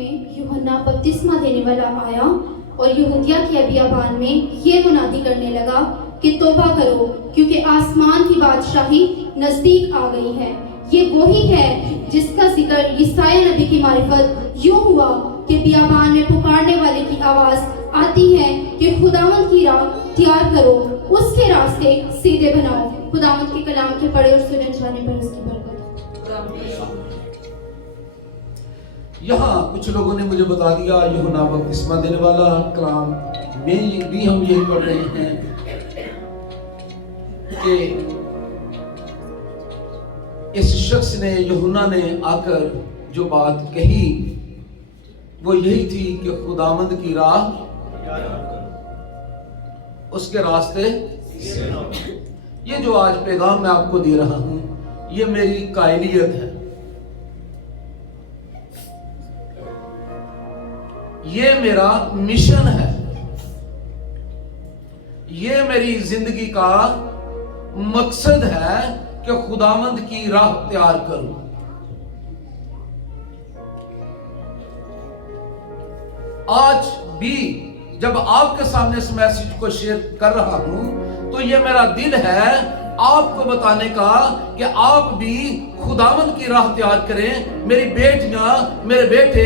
में यूहन्ना बपतिस्मा देने वाला आया और यहूदिया के बियाबान में ये मुनादी करने लगा कि तौबा करो, क्योंकि आसमान की बादशाही नजदीक आ गई है। ये वही है जिसका जिक्र यशायाह नबी की मारिफत यूं हुआ कि बियाबान में पुकारने वाले की आवाज आती है कि खुदावंद की राह तैयार करो, उसके रास्ते सीधे बनाओ। खुदावंद के कलाम के पढ़े और सुने जाने पर उसकी बरकत। यहाँ कुछ लोगों ने मुझे बता दिया यूहन्ना बपतिस्मा देने वाला कलाम में भी हम यही पढ़ रहे हैं कि इस शख्स ने, यूहन्ना ने आकर जो बात कही वो यही थी कि खुदावंद की राह, उसके रास्ते। ये जो आज पैगाम मैं आपको दे रहा हूं, ये मेरी कायलियत है, ये मेरा मिशन है, ये मेरी जिंदगी का मकसद है कि खुदावंद की राह तैयार करूं। आज भी जब आपके सामने इस मैसेज को शेयर कर रहा हूं तो ये मेरा दिल है आपको बताने का कि आप भी खुदावंद की राह तैयार करें। मेरी बेटियां, मेरे बेटे,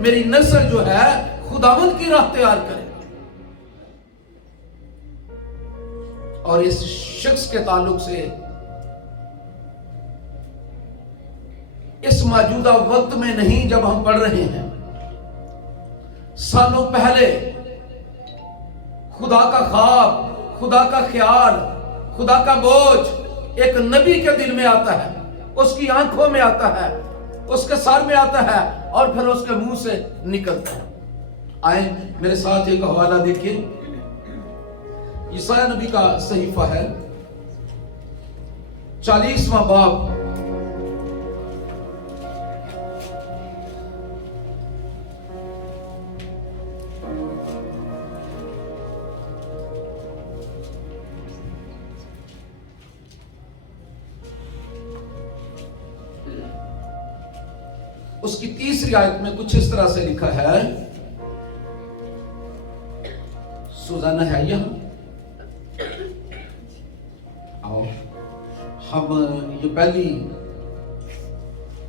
मेरी नस्ल जो है खुदावंद की राह तैयार करें। और इस शख्स के ताल्लुक से इस मौजूदा वक्त में नहीं, जब हम पढ़ रहे हैं, सालों पहले खुदा का ख्वाब, खुदा का ख्याल, खुदा का बोझ एक नबी के दिल में आता है, उसकी आंखों में आता है, उसके सर में आता है और फिर उसके मुंह से निकलता है। आए मेरे साथ एक हवाला देखिए, यशायाह नबी का सहीफा है, 40वां बाब, उसकी 3री आयत में कुछ इस तरह से लिखा है। सुजाना है यहां? आओ हम ये पहली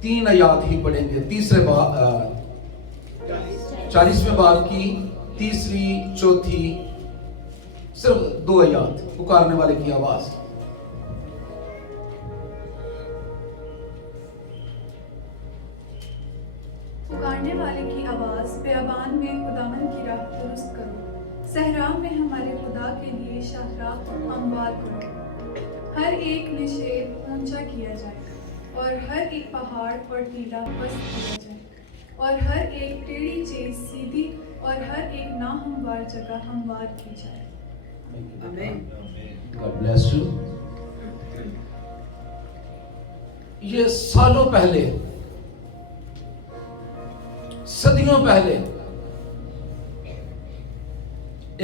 3 आयत ही पढ़ेंगे। 40वें बाब की 3री, 4थी, सिर्फ 2 आयत, पुकारने वाले की आवाज। पुकारने वाले की आवाज, बियाबान में खुदावंद की राह दुरुस्त करो, सहरा में हमारे खुदा के लिए शाहराह हमवार करो। हर एक निशेब ऊंचा किया जाए और हर एक पहाड़ और टीला पस्त किया जाए, और हर एक टेढ़ी चीज सीधी और हर एक नाहमवार जगह हमवार की जाए। God bless you। ये सालों पहले, सदियों पहले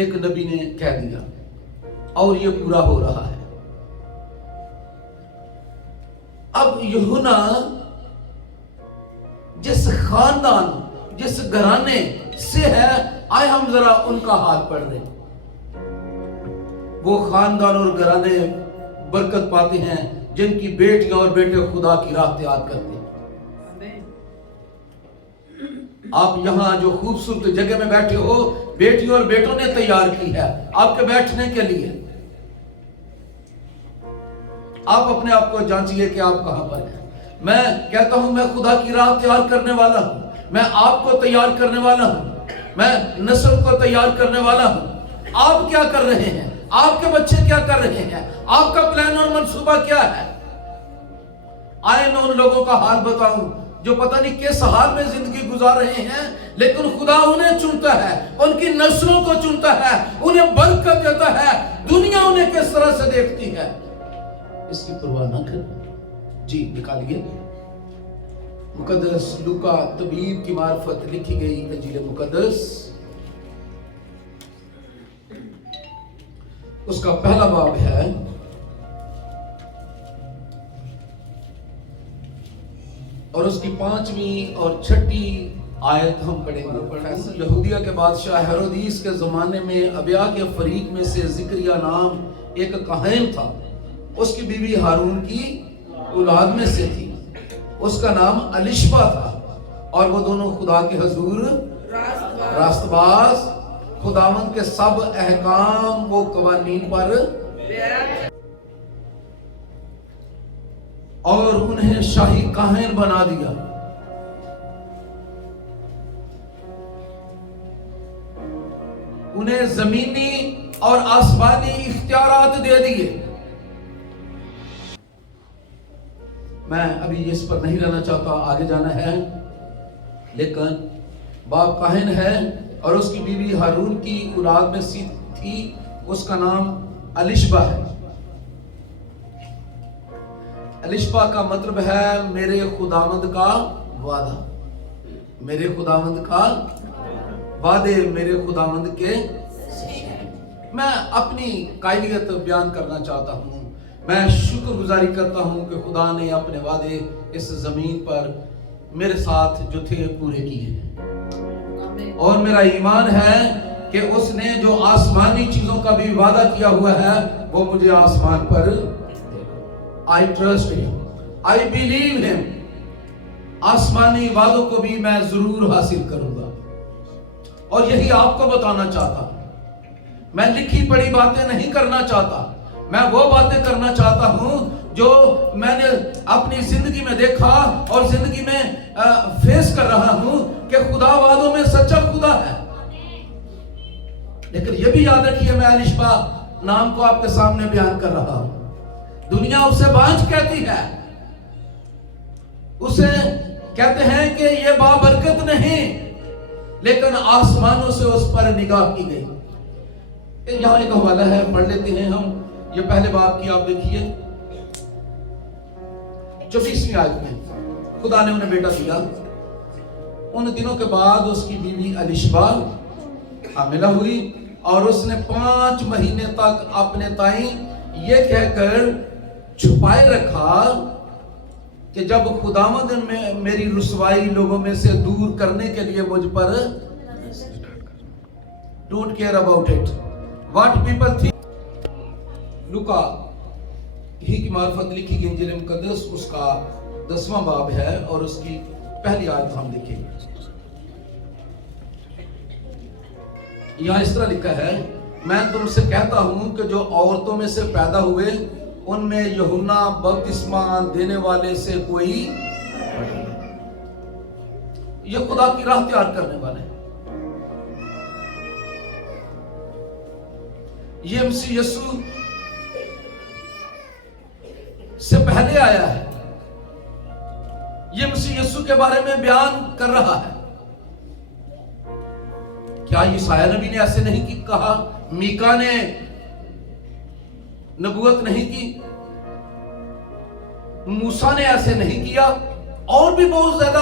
एक नबी ने कह दिया और ये पूरा हो रहा है। अब यूहन्ना जिस खानदान, जिस घराने से है, आए हम जरा उनका हाल पढ़ रहे। वो खानदान और घराने बरकत पाते हैं जिनकी बेटियां और बेटे खुदा की राह तैयार करते हैं। आप यहां जो खूबसूरत जगह में बैठे हो, बेटियों और बेटों ने तैयार की है आपके बैठने के लिए। आप अपने आप को जांचिए कि आप कहां पर हैं। मैं कहता हूं मैं खुदा की राह तैयार करने वाला हूं, मैं आपको तैयार करने वाला हूं, मैं नस्ल को तैयार करने वाला हूं। आप क्या कर रहे हैं? आपके बच्चे क्या कर रहे हैं? आपका प्लान और मंसूबा क्या है? आए मैं उन लोगों का हाल बताऊं जो पता नहीं किस हाल में जिंदगी गुजार रहे हैं, लेकिन खुदा उन्हें चुनता है, उनकी नस्लों को चुनता है, उन्हें बरकत देता है। दुनिया उन्हें किस तरह से देखती है इसकी परवाह ना कर। जी निकालिए मुकद्दस लूका तबीब की मार्फत लिखी गई इंजील मुकद्दस, उसका पहला बाब है और उसकी 5वीं और 6ठी आयत हम पढ़ेंगे। यहूदिया के बादशाह हेरोदीस के ज़माने में अबिया के फरीक में से ज़िक्रिया नाम एक काहिन था। उसकी बीवी हारून की औलाद में से थी। उसका नाम अलिशबा था और वो दोनों खुदा के हजूर रास्तबाज, खुदावंद के सब अहकाम वो कवानीन पर और उन्हें शाही काहिन बना दिया। उन्हें जमीनी और आसमानी इख्तियारात दे दिए। मैं अभी इस पर नहीं रहना चाहता, आगे जाना है। लेकिन बाप काहिन है और उसकी बीवी हारून की औलाद में से थी। उसका नाम अलिशबा है। अलिशबा का मतलब है मेरे खुदावंद का वादा। मेरे खुदावंद का वादे, मेरे खुदावंद के। मैं अपनी कायलियत बयान करना चाहता हूँ। मैं शुक्रगुजारी करता हूँ कि खुदा ने अपने वादे इस जमीन पर मेरे साथ जो थे पूरे किए हैं। और मेरा ईमान है कि उसने जो आसमानी चीजों का भी वादा किया हुआ है वो मुझे आसमान पर, I trust him, I believe him. आसमानी वादों को भी मैं जरूर हासिल करूंगा। और यही आपको बताना चाहता हूं। मैं लिखी पढ़ी बातें नहीं करना चाहता। मैं वो बातें करना चाहता हूं जो मैंने अपनी जिंदगी में देखा और जिंदगी में फेस कर रहा हूं कि खुदा वादों में सच्चा खुदा है। लेकिन यह भी याद रखिए, मैं अलिशबा नाम को आपके सामने बयान कर रहा हूं। दुनिया उसे बांझ कहती है, उसे कहते हैं कि यह बाबरकत नहीं, लेकिन आसमानों से उस पर निगाह की गई। यहां एक हवाला है, पढ़ लेते हैं हम। ये पहले बाब की आप देखिए 24वीं आयत में। खुदा ने उन्हें बेटा दिया। उन दिनों के बाद उसकी बीवी अलिशबा हामिला हुई और उसने 5 महीने तक अपने ताई ये कहकर छुपाए रखा कि जब खुदावंद में मेरी रुसवाई लोगों में से दूर करने के लिए मुझ पर, don't care about it what people think. लूका ही की मार्फत लिखी गई इंजील मुकद्दस उसका 10वां बाब है और उसकी पहली आयत हम देखेंगे। यहां इस तरह लिखा है, मैं तुमसे कहता हूं कि जो औरतों में से पैदा हुए उनमें यूहन्ना बपतिस्मा देने वाले से कोई, ये खुदा की राह तैयार करने वाले, ये मसीह यीशु से पहले आया है। ये मसीह यीशु के बारे में बयान कर रहा है। क्या ईसाया नबी ने ऐसे नहीं की कहा? मीका ने नबूवत नहीं की? मूसा ने ऐसे नहीं किया? और भी बहुत ज्यादा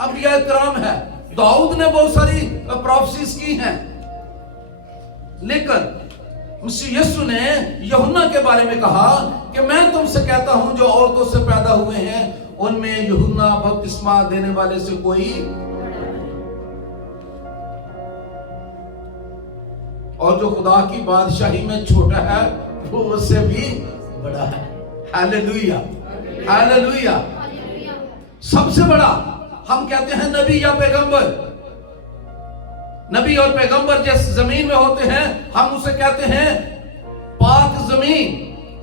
अंबिया किराम है। दाऊद ने बहुत सारी प्रोफेसीज की हैं। लेकिन मसीह यीशु ने यूहन्ना के बारे में कहा कि मैं तुमसे कहता हूं जो औरतों से पैदा हुए हैं उनमें यूहन्ना बपतिस्मा देने वाले से कोई, और जो खुदा की बादशाही में छोटा है वो उससे भी बड़ा है। Hallelujah, hallelujah. सबसे बड़ा हम कहते हैं नबी या पैगंबर। नबी और पैगंबर जिस जमीन में होते हैं हम उसे कहते हैं पाक जमीन,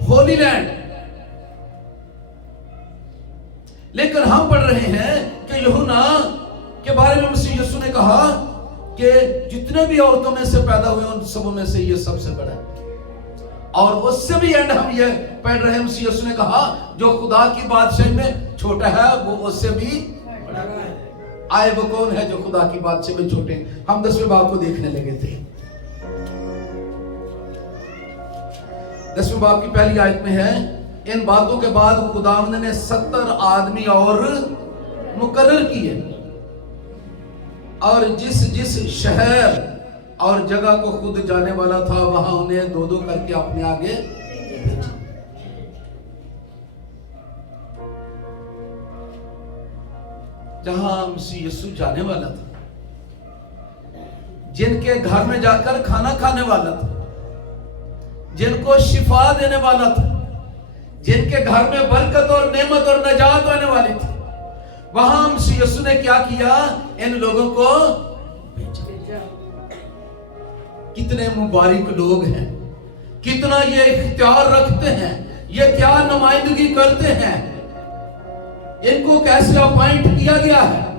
होली लैंड। लेकिन हम पढ़ रहे हैं कि यूहन्ना के बारे में मसीह यीशु ने कहा कि जितने भी औरतों में से पैदा हुए उन सब में से ये सबसे बड़ा है। और उससे भी एंड हम ये पढ़ रहे हैं, मसीह यीशु ने कहा जो खुदा की बादशाही में छोटा है वो उससे भी बड़ा है। आए वो कौन है जो खुदा की बादशाही में छोटे? हम 10वें बाब को देखने लगे थे। 10वें बाब की पहली आयत में है, इन बातों के बाद खुदावंद ने 70 आदमी और मुकर्रर किए और जिस जिस शहर और जगह को खुद जाने वाला था वहां उन्हें 2-2 करके अपने आगे भेजा। जहां मसीह यीशु जाने वाला था जिनके घर में जाकर खाना खाने वाला था, जिनको शिफा देने वाला था, जिनके घर में बरकत और नेमत और नजात होने वाली थी, वहां यीशु ने क्या किया? इन लोगों को भेजा। कितने मुबारक लोग हैं, कितना ये इख्तियार रखते हैं, ये क्या नुमाइंदगी करते हैं, इनको कैसे अपॉइंट किया गया है।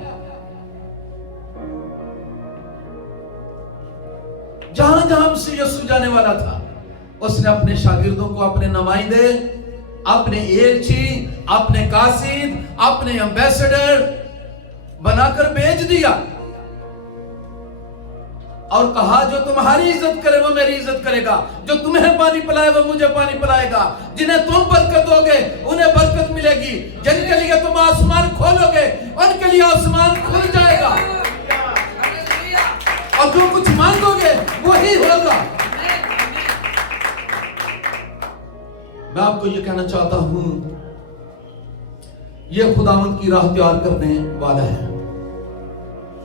जहां जहां यीशु जाने वाला था, उसने अपने शागिर्दों को, अपने नुमाइंदे, अपने एलची, अपने कासिद, अपने एम्बेसडर बनाकर भेज दिया और कहा जो तुम्हारी इज्जत करे वो मेरी इज्जत करेगा, जो तुम्हें पानी पिलाए वो मुझे पानी पिलाएगा, जिन्हें तुम बरकत दोगे उन्हें बरकत मिलेगी, जिनके लिए तुम आसमान खोलोगे उनके लिए आसमान खुल जाएगा, और जो कुछ मांगोगे वही होगा। मैं आपको ये कहना चाहता हूं, ये खुदावंद की राह तैयार करने वाला है।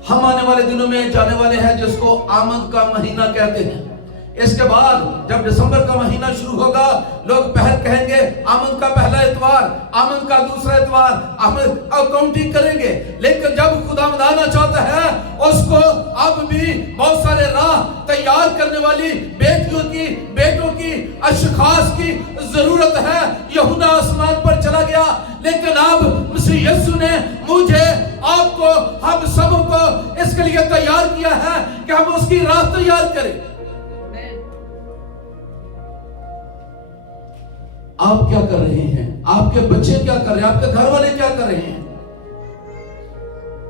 हम आने वाले दिनों में जाने वाले हैं जिसको आमद का महीना कहते हैं। इसके बाद जब दिसंबर का महीना शुरू होगा, लोग पहल कहेंगे आमद का पहला इतवार, आमद का दूसरा इतवार, आमद काउंटिंग करेंगे। लेकिन जब खुदावंद आना चाहता है, उसको अब भी बहुत सारे राह तैयार करने वाली बेटियों की, बेटों की, अशखास की जरूरत है। यूहन्ना आसमान पर चला गया, लेकिन अब मसीह यीशु ने मुझे, आपको, हम सबको इसके लिए तैयार किया है कि हम उसकी राह तैयार करें। आप क्या कर रहे हैं? आपके बच्चे क्या कर रहे हैं? आपके घर वाले क्या कर रहे हैं?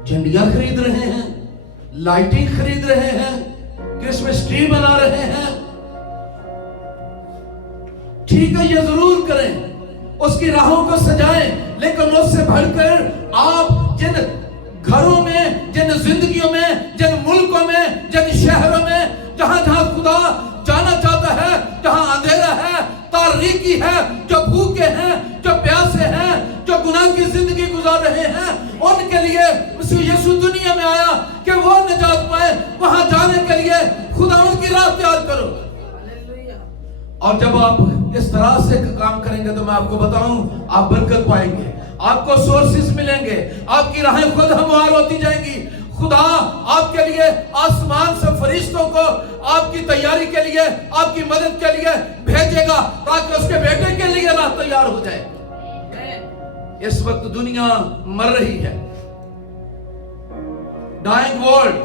झंडियां खरीद रहे हैं, लाइटिंग खरीद रहे हैं, क्रिसमस ट्री बना रहे हैं। ठीक है, ये जरूर करें, उसकी राहों को सजाएं, लेकिन उससे बढ़कर आप जिन घरों में, जिन जिंदगियों में, जिन मुल्कों में, जिन शहरों में, जहां जहां खुदा जाना चाहता है, जहां अंधेरा है, तारीकी है, जो भूखे हैं, जो प्यासे हैं, जो गुनाह की जिंदगी गुजार रहे हैं, उनके लिए मसीह यीशु दुनिया में आया कि वो निजात पाए। वहां जाने के लिए खुदावंद की राह तैयार करो। और जब आप इस तरह से काम करेंगे तो मैं आपको बताऊं, आप बरकत पाएंगे, आपको सोर्सेस मिलेंगे, आपकी राहें खुद हमवार होती जाएंगी। खुदा आपके लिए आसमान से फरिश्तों को आपकी तैयारी के लिए, आपकी मदद के लिए भेजेगा, ताकि उसके बेटे के लिए राह तैयार हो जाए। इस वक्त दुनिया मर रही है, dying world,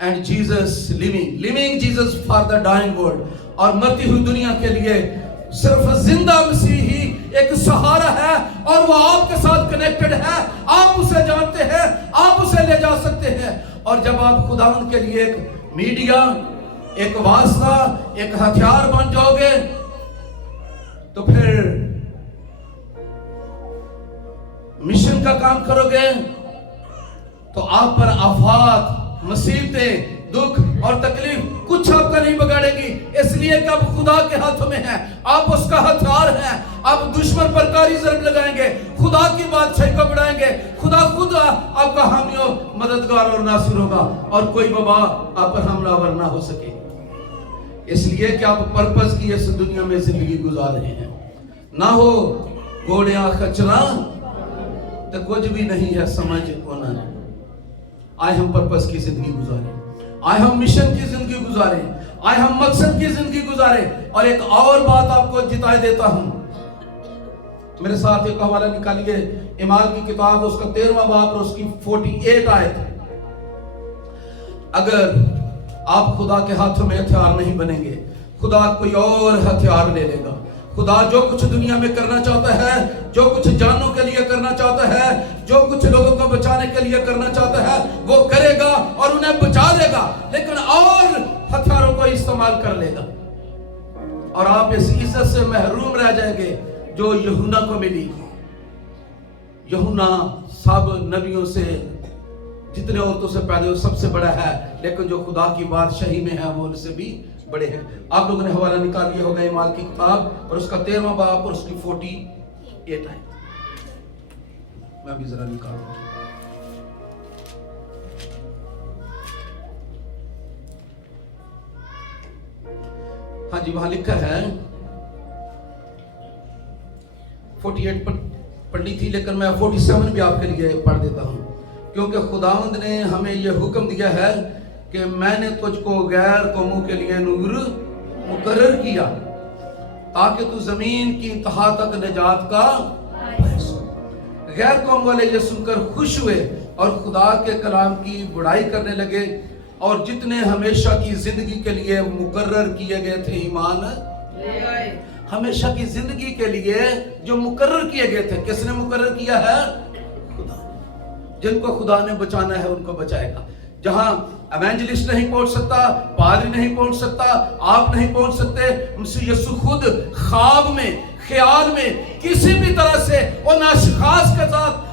and Jesus living Jesus for the dying world. और मरती हुई दुनिया के लिए सिर्फ जिंदा मसीह ही एक सहारा है, और वो आपके साथ कनेक्टेड है। आप उसे जानते हैं, आप उसे ले जा सकते हैं। और जब आप खुदावंद के लिए एक मीडिया, एक वास्ता, एक हथियार बन जाओगे, तो फिर मिशन का काम करोगे, तो आप पर आफात, मुसीबतें, दुख और तकलीफ कुछ आपका नहीं बिगाड़ेगी, इसलिए कि आप खुदा के हाथों में हैं, आप उसका हथियार हैं। आप दुश्मन पर कारी ज़रब लगाएंगे, खुदा की बादशाही को बढ़ाएंगे, खुदा खुद आपका हामी और मददगार और नासिर होगा, और कोई वबा आप पर हमलावर ना हो सके। इसलिए कि आप पर्पस की इस दुनिया में जिंदगी गुजार रहे हैं। ना हो घोड़िया खचरा तो कुछ भी नहीं है, समझ होना है। आए हम पर्पस की जिंदगी गुजारें, आए हम मिशन की जिंदगी गुजारें, आए हम मकसद की जिंदगी गुजारें। और एक और बात आपको जिताए देता हूं, मेरे साथ एक हवाला निकालिए, इमाल की किताब, उसका 13वां बाब और उसकी 48 आयत। अगर आप खुदा के हाथों में हथियार नहीं बनेंगे, खुदा कोई और हथियार ले लेगा। खुदा जो कुछ दुनिया में करना चाहता है, जो कुछ जानों के लिए करना चाहता है, जो कुछ लोगों को बचाने के लिए करना चाहता है, वो करेगा और उन्हें बचा लेगा, लेकिन और हथियारों को इस्तेमाल कर लेगा। और आप इस इज्जत से महरूम रह जाएंगे जो यूहन्ना को मिली। यूहन्ना सब नबियों से, जितने औरतों से पैदा हुए, सबसे बड़ा है, लेकिन जो खुदा की बादशाही में है वो उनसे भी बड़े हैं। आप लोगों ने हवाला निकाल लिया होगा इमाल की किताब और उसका 13वां बाब और उसकी 48 आयत। मैं भी जरा निकाल दूं। हाँ जी, वहां लिखा है 48 पढ़नी थी, लेकिन मैं 47 भी आपके लिए पढ़ देता हूं। क्योंकि खुदावंद ने हमें यह हुक्म दिया है कि मैंने तुझको गैर कौमों के लिए नूर मुकर्रर किया ताकि तू जमीन की तहा तक निजात का गैर कौम वाले ये सुनकर खुश हुए और खुदा के कलाम की बुराई करने लगे, और जितने हमेशा की जिंदगी के लिए मुकर्रर किए गए थे ईमान ले आए। हमेशा की जिंदगी के लिए जो मुकर्रर किए गए थे, किसने मुकर्रर किया है? खुदा। जिनको खुदा ने बचाना है उनको बचाएगा। जहां एवेंजलिस्ट नहीं पहुंच सकता, पादरी नहीं पहुंच सकता, आप नहीं पहुंच सकते, मसीह यीशु खुद ख्वाब में, ख्याल में, किसी भी तरह से उन अशखास के साथ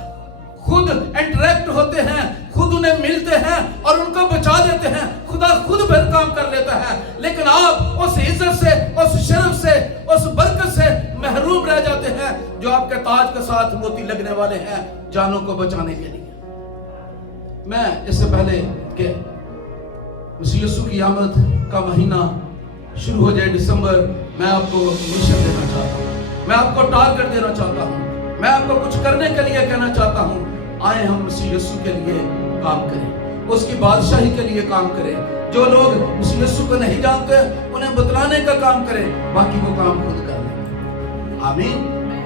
खुद इंटरेक्ट होते हैं, खुद उन्हें मिलते हैं और उनको बचा देते हैं। खुदा खुद फिर काम कर लेता है, लेकिन आप उस इज्जत से, उस शर्फ से, उस बरकत से महरूम रह जाते हैं जो आपके ताज के साथ मोती लगने वाले हैं जानों को बचाने के लिए। मैं इससे पहले कि मसीह यीशु की आमद का महीना शुरू हो जाए दिसंबर, मैं आपको मिशन देना चाहता हूँ, मैं आपको टारगेट देना चाहता हूँ, मैं आपको कुछ करने के लिए कहना चाहता हूँ। आए हम मसीह यीशु के लिए काम करें, उसकी बादशाही के लिए काम करें। जो लोग मसीह यीशु को नहीं जानते उन्हें बतलाने का काम करें, बाकी वो काम खुद कर लें। आमीन।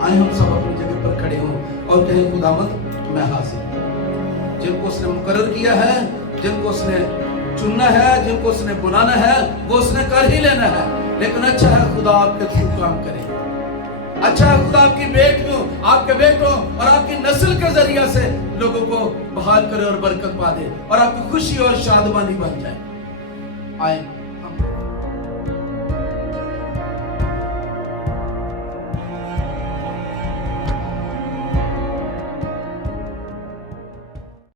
आए हम सब अपनी जगह पर खड़े हों और कहें खुदावंद मैं हाजिर। जिनको उसने मुकर्रर किया है, जिनको उसने चुनना है, जिनको उसने बुलाना है, वो उसने कर ही लेना है। लेकिन अच्छा है खुदा आपके थ्रू काम करे, अच्छा है खुदा आपकी बेटियों, आपके बेटों और आपकी नस्ल के जरिया से लोगों को बहाल करे और बरकत पा दे और आपकी खुशी और शादमानी बन जाए। आए